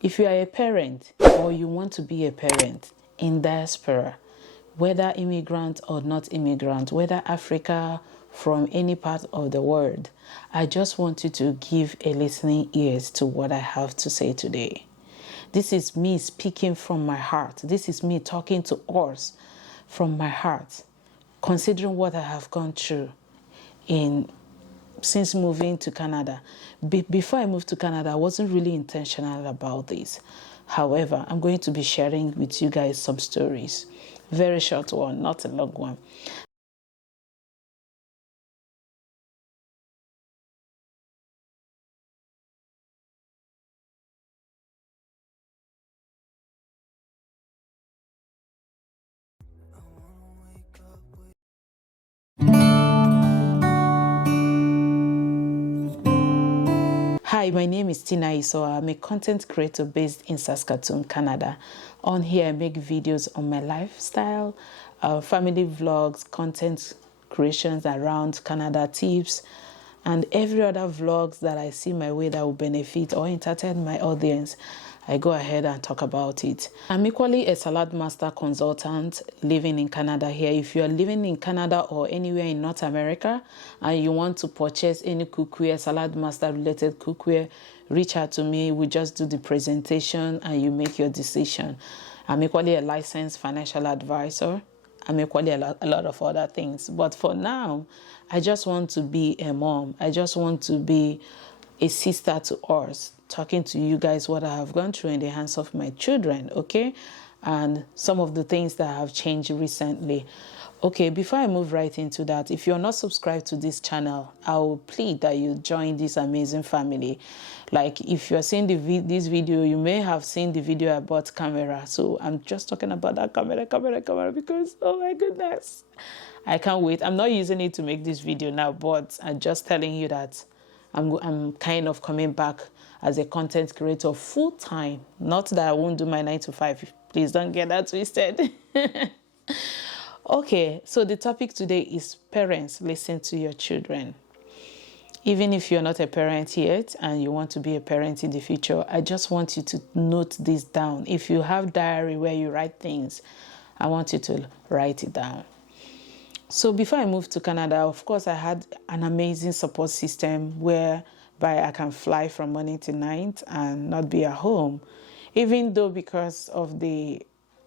If you are a parent or you want to be a parent in diaspora, whether immigrant or not immigrant, whether Africa, from any part of the world, I just want you to give a listening ears to what I have to say today. This is me speaking from my heart. This is me talking to us from my heart, considering what I have gone through since moving to Canada. Before I moved to Canada, I wasn't really intentional about this. However, I'm going to be sharing with you guys some stories. Very short one, not a long one. Hi, my name is Tina Isoa. I'm a content creator based in Saskatoon, Canada. On here, I make videos on my lifestyle, family vlogs, content creations around Canada, tips, and every other vlogs that I see my way that will benefit or entertain my audience. I go ahead and talk about it. I'm equally a salad master consultant living in Canada here. If you're living in Canada or anywhere in North America and you want to purchase any cookware, salad master related cookware, reach out to me. We just do the presentation and you make your decision. I'm equally a licensed financial advisor. I'm equally a lot of other things. But for now, I just want to be a mom. I just want to be a sister to us, talking to you guys what I have gone through in the hands of my children, okay? And some of the things that have changed recently. Okay, before I move right into that, if you're not subscribed to this channel, I will plead that you join this amazing family. Like, if you're seeing this video, you may have seen the video about camera. So I'm just talking about that camera, because, oh my goodness, I can't wait. I'm not using it to make this video now, but I'm just telling you that I'm kind of coming back as a content creator full time. Not that I won't do my 9 to 5. Please don't get that twisted. Okay, so the topic today is parents, listen to your children. Even if you're not a parent yet and you want to be a parent in the future, I just want you to note this down. If you have diary where you write things, I want you to write it down. So before I moved to Canada, of course, I had an amazing support system whereby I can fly from morning to night and not be at home. Even though because of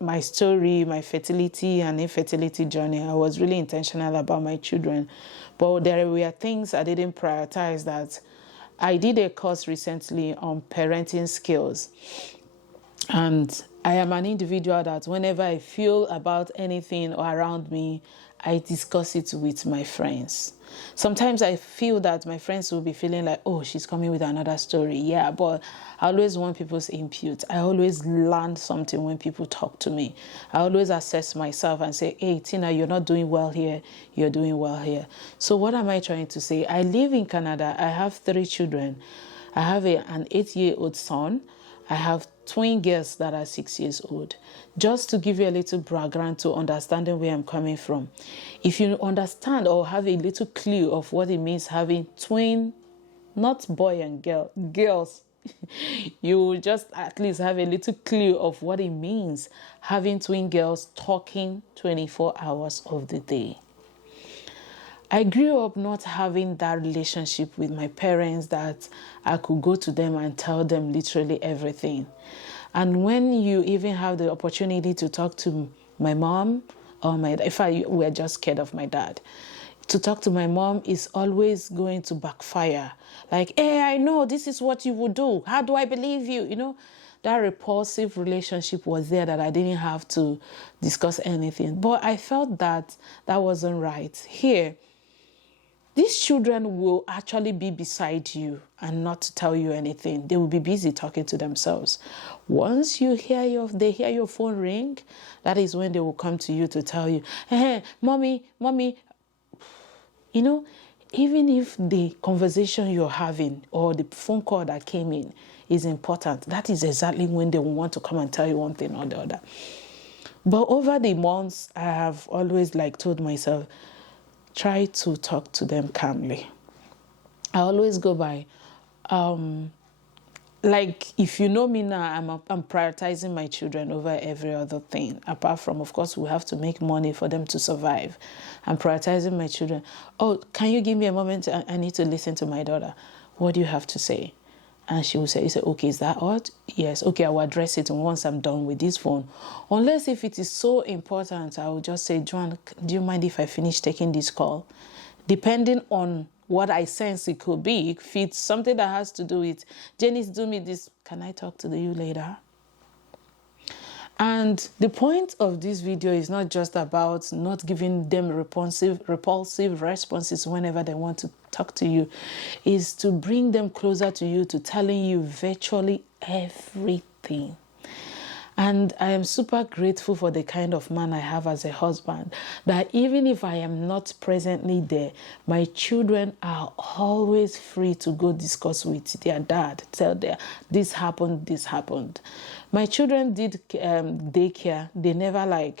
my story, my fertility and infertility journey, I was really intentional about my children. But there were things I didn't prioritize. That I did a course recently on parenting skills. And I am an individual that whenever I feel about anything around me, I discuss it with my friends. Sometimes I feel that my friends will be feeling like, oh, she's coming with another story. Yeah, but I always want people's input. I always learn something when people talk to me. I always assess myself and say, hey, Tina, you're not doing well here. You're doing well here. So what am I trying to say? I live in Canada. I have 3 children. I have an 8-year-old son. I have twin girls that are 6 years old. Just to give you a little background to understanding where I'm coming from. If you understand or have a little clue of what it means having twin, not boy and girl, girls, you will just at least have a little clue of what it means having twin girls talking 24 hours of the day. I grew up not having that relationship with my parents that I could go to them and tell them literally everything. And when you even have the opportunity to talk to my mom or if I were just scared of my dad, to talk to my mom is always going to backfire. Like, hey, I know this is what you would do. How do I believe you? You know, that repulsive relationship was there that I didn't have to discuss anything. But I felt that wasn't right. Here, these children will actually be beside you and not tell you anything. They will be busy talking to themselves. Once they hear your phone ring, that is when they will come to you to tell you, hey, mommy, you know, even if the conversation you're having or the phone call that came in is important, that is exactly when they will want to come and tell you one thing or the other. But over the months, I have always told myself, try to talk to them calmly. I always go by, like, if you know me now, I'm prioritizing my children over every other thing. Apart from, of course, we have to make money for them to survive. I'm prioritizing my children. Oh, can you give me a moment? I need to listen to my daughter. What do you have to say? And she will say, okay, is that odd? Yes. Okay, I will address it once I'm done with this phone. Unless if it is so important, I will just say, Joan, do you mind if I finish taking this call? Depending on what I sense it could be, if it's something that has to do with, Janice, do me this, can I talk to you later? And the point of this video is not just about not giving them repulsive responses whenever they want to talk to you, is to bring them closer to you, to telling you virtually everything. And I am super grateful for the kind of man I have as a husband, that even if I am not presently there, my children are always free to go discuss with their dad, tell them, this happened, this happened. My children did daycare. They never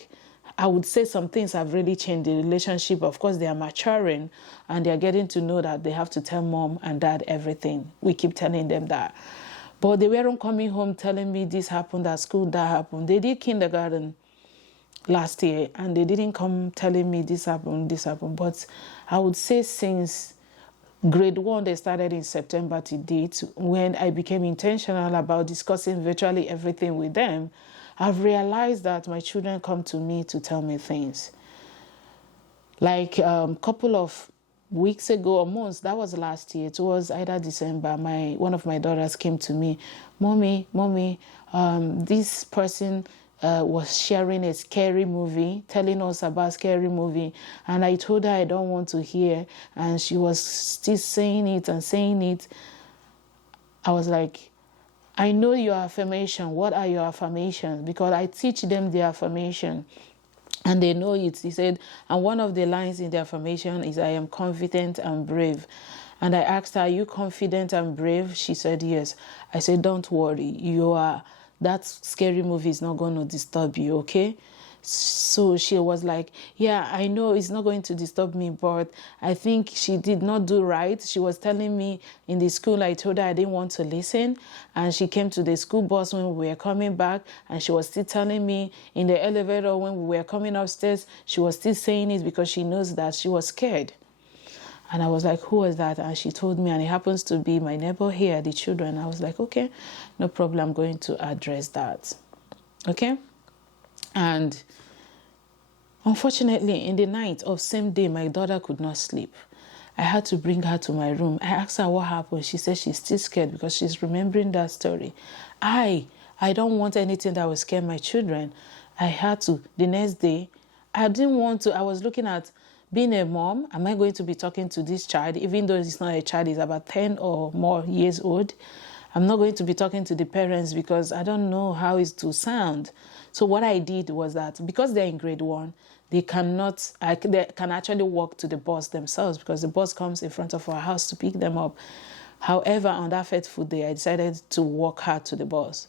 I would say some things have really changed the relationship. Of course, they are maturing and they are getting to know that they have to tell mom and dad everything. We keep telling them that. But they weren't coming home telling me this happened at school, that happened. They did kindergarten last year and they didn't come telling me this happened, this happened. But I would say since grade 1, they started in September to date, when I became intentional about discussing virtually everything with them, I've realized that my children come to me to tell me things. Like a couple of weeks ago or months, that was last year, it was either December, one of my daughters came to me, mommy, this person was sharing a scary movie, telling us about a scary movie, and I told her I don't want to hear, and she was still saying it and saying it. I was like, I know your affirmation. What are your affirmations? Because I teach them the affirmation. And they know it. He said, and one of the lines in the affirmation is, I am confident and brave. And I asked her, are you confident and brave? She said, yes. I said, don't worry. You are. That scary movie is not going to disturb you, okay? So she was like, yeah, I know it's not going to disturb me, but I think she did not do right. She was telling me in the school, I told her I didn't want to listen. And she came to the school bus when we were coming back, and she was still telling me in the elevator when we were coming upstairs, she was still saying it because she knows that she was scared. And I was like, who was that? And she told me, and it happens to be my neighbor here, the children. I was like, okay, no problem. I'm going to address that. Okay? And unfortunately, in the night of same day, my daughter could not sleep. I had to bring her to my room. I asked her what happened. She said she's still scared because she's remembering that story. I don't want anything that will scare my children. I had to. The next day, I didn't want to. I was looking at being a mom. Am I going to be talking to this child, even though it's not a child, it's about 10 or more years old? I'm not going to be talking to the parents because I don't know how it's to sound. So what I did was that because they're in grade 1, they can actually walk to the bus themselves because the bus comes in front of our house to pick them up. However, on that fateful day, I decided to walk her to the bus.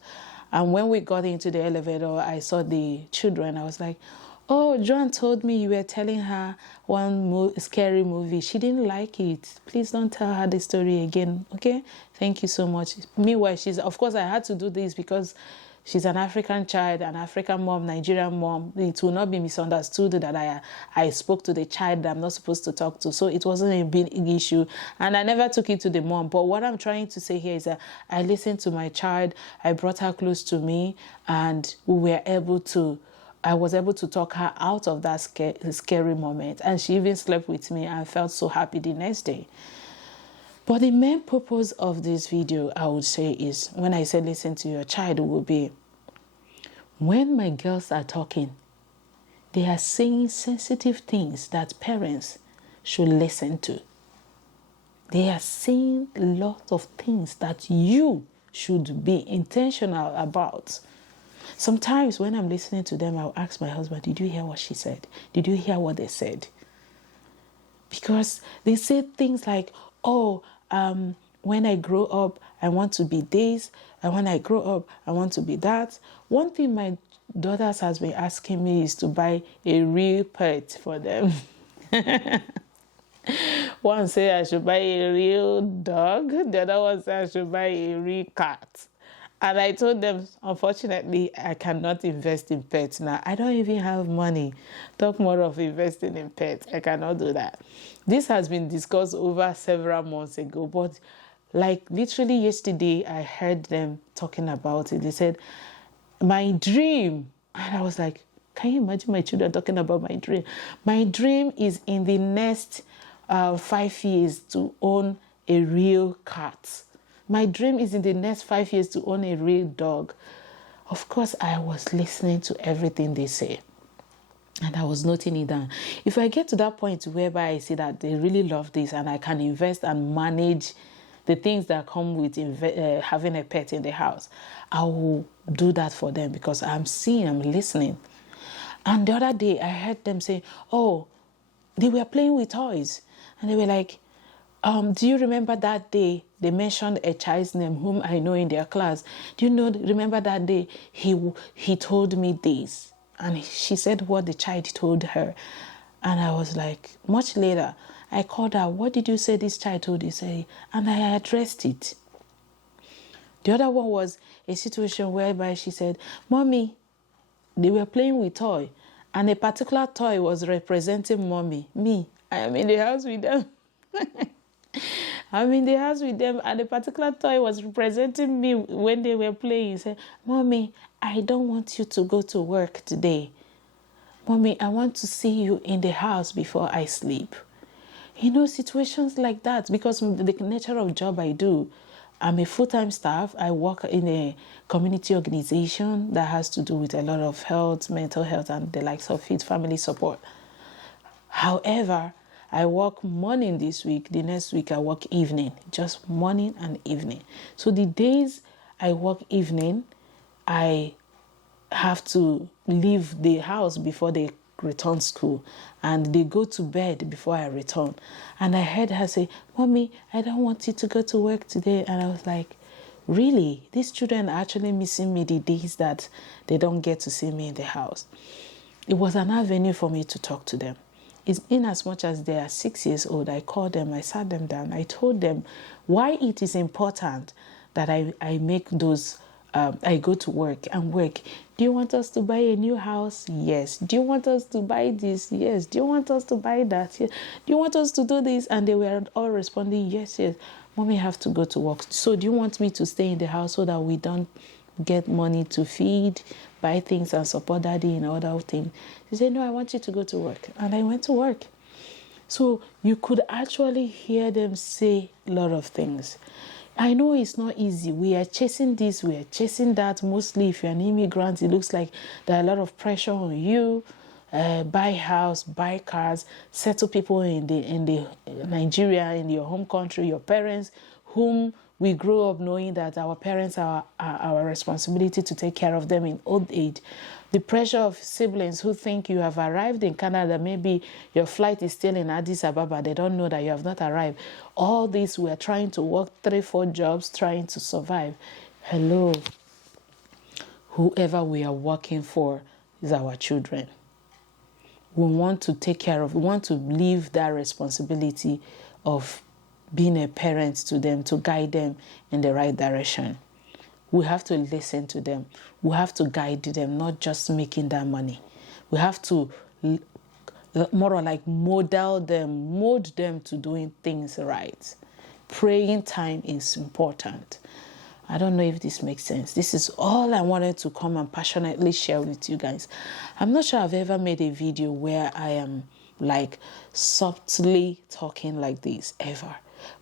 And when we got into the elevator, I saw the children. I was like, oh, Joan told me you were telling her one scary movie. She didn't like it. Please don't tell her the story again, okay? Thank you so much. Meanwhile, of course, I had to do this because she's an African child, an African mom, Nigerian mom. It will not be misunderstood that I spoke to the child that I'm not supposed to talk to. So it wasn't a big issue. And I never took it to the mom. But what I'm trying to say here is that I listened to my child. I brought her close to me, and I was able to talk her out of that scary moment. And she even slept with me and felt so happy the next day. But the main purpose of this video, I would say, is when I say listen to your child, it will be when my girls are talking, they are saying sensitive things that parents should listen to. They are saying a lot of things that you should be intentional about. Sometimes when I'm listening to them, I'll ask my husband, did you hear what she said? Did you hear what they said? Because they say things like, oh, when I grow up, I want to be this. And when I grow up, I want to be that. One thing my daughters has been asking me is to buy a real pet for them. One say I should buy a real dog. The other one say I should buy a real cat. And I told them, unfortunately, I cannot invest in pets now. I don't even have money. Talk more of investing in pets. I cannot do that. This has been discussed over several months ago, but like literally yesterday, I heard them talking about it. They said, my dream. And I was like, can you imagine my children talking about my dream? My dream is in the next 5 years to own a real cat. My dream is in the next 5 years to own a real dog. Of course, I was listening to everything they say. And I was noting it down. If I get to that point whereby I see that they really love this and I can invest and manage the things that come with having a pet in the house, I will do that for them because I'm listening. And the other day, I heard them say, oh, they were playing with toys. And they were like, do you remember that day they mentioned a child's name whom I know in their class? Do you remember that day he told me this? And she said what the child told her. And I was like, much later, I called her, what did you say this child told you? Say, and I addressed it. The other one was a situation whereby she said, Mommy, they were playing with toy. And a particular toy was representing Mommy. Me, I am in the house with them. I'm in the house with them, and a particular toy was representing me when they were playing. He said, Mommy, I don't want you to go to work today. Mommy, I want to see you in the house before I sleep. You know, situations like that, because of the nature of job I do. I'm a full-time staff. I work in a community organization that has to do with a lot of health, mental health, and the likes of it, family support. However, I work morning this week. The next week I work evening, just morning and evening. So the days I work evening, I have to leave the house before they return school, and they go to bed before I return. And I heard her say, Mommy, I don't want you to go to work today. And I was like, really? These children are actually missing me the days that they don't get to see me in the house. It was an avenue for me to talk to them. It's in as much as they are 6 years old, I called them, I sat them down, I told them why it is important that I make those, I go to work and work. Do you want us to buy a new house? Yes. Do you want us to buy this? Yes. Do you want us to buy that? Yes. Do you want us to do this? And they were all responding, yes, yes. Mommy have to go to work. So do you want me to stay in the house so that we don't get money to feed, buy things and support daddy in other things? She said, no, I want you to go to work. And I went to work. So you could actually hear them say a lot of things. I know it's not easy. We are chasing this, we are chasing that. Mostly if you're an immigrant, it looks like there are a lot of pressure on you. Buy house, buy cars, settle people in the Nigeria, in your home country, your parents, whom we grow up knowing that our parents are our responsibility to take care of them in old age. The pressure of siblings who think you have arrived in Canada, maybe your flight is still in Addis Ababa, they don't know that you have not arrived. All this, we are trying to work 3-4 jobs, trying to survive. Hello. Whoever we are working for is our children. We want to take care of, we want to leave that responsibility of being a parent to them, to guide them in the right direction. We have to listen to them. We have to guide them, not just making that money. We have to more or like mold them to doing things right. Praying time is important. I don't know if this makes sense. This is all I wanted to come and passionately share with you guys. I'm not sure I've ever made a video where I am like softly talking like this ever.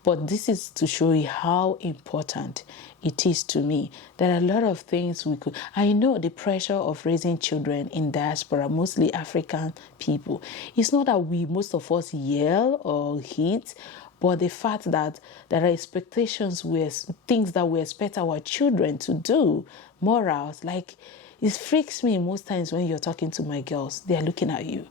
But this is to show you how important it is to me. There are a lot of things we could... I know the pressure of raising children in diaspora, mostly African people. It's not that most of us yell or hit, but the fact that there are expectations, things that we expect our children to do, morals, like it freaks me most times when you're talking to my girls. They are looking at you.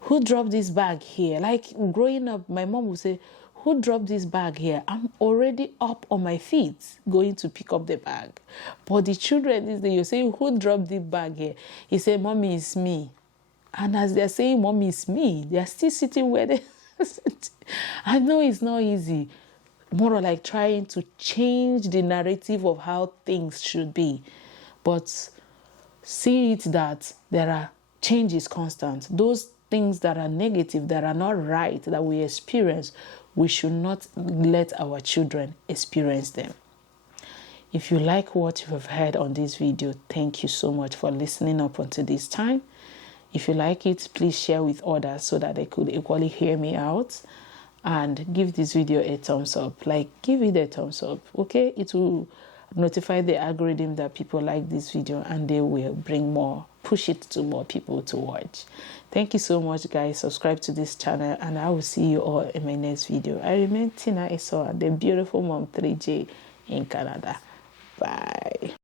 Who dropped this bag here? Like growing up, my mom would say, who dropped this bag here? I'm already up on my feet going to pick up the bag. But the children, you say, who dropped the bag here? He said, Mommy, it's me. And as they're saying, Mommy, it's me, they're still sitting where they sit. I know it's not easy. more like trying to change the narrative of how things should be, but see it that there are changes constant. Those things that are negative, that are not right, that we experience, we should not let our children experience them. If you like what you have heard on this video, thank you so much for listening up until this time. If you like it, please share with others so that they could equally hear me out. And give this video a thumbs up. Like, give it a thumbs up, okay? It will notify the algorithm that people like this video, and they will push it to more people to watch. Thank you so much, guys. Subscribe to this channel, and I will see you all in my next video. I remain Tina Esau, the beautiful mom 3J in Canada. Bye.